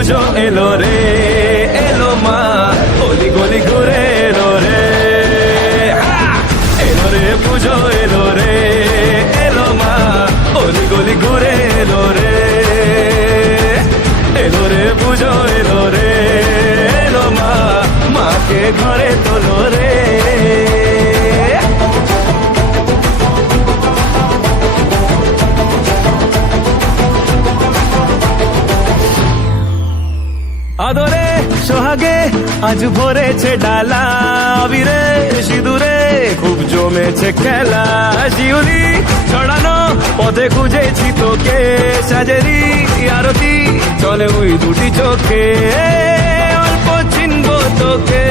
পুজো এলো রে, এলো মা, অলি গলি ঘুরে এলো রে, এলো রে পুজো এলো রে, এলো মা, অলি গলি ঘুরে এলো রে, এলো রে পুজো এলো রে, এলো মা, মাকে ঘরে তোলো রে। আদরে সোহাগে আজ ভরেছে ডালা, আবিরে সিঁদুরে খুব জমেছে খেলা, শিউলি ছড়ানো পথে খুঁজেছি তোকে, সাজেরি আরতি চলে ওই দুটি চোখে, অল্প চিনব তোকে।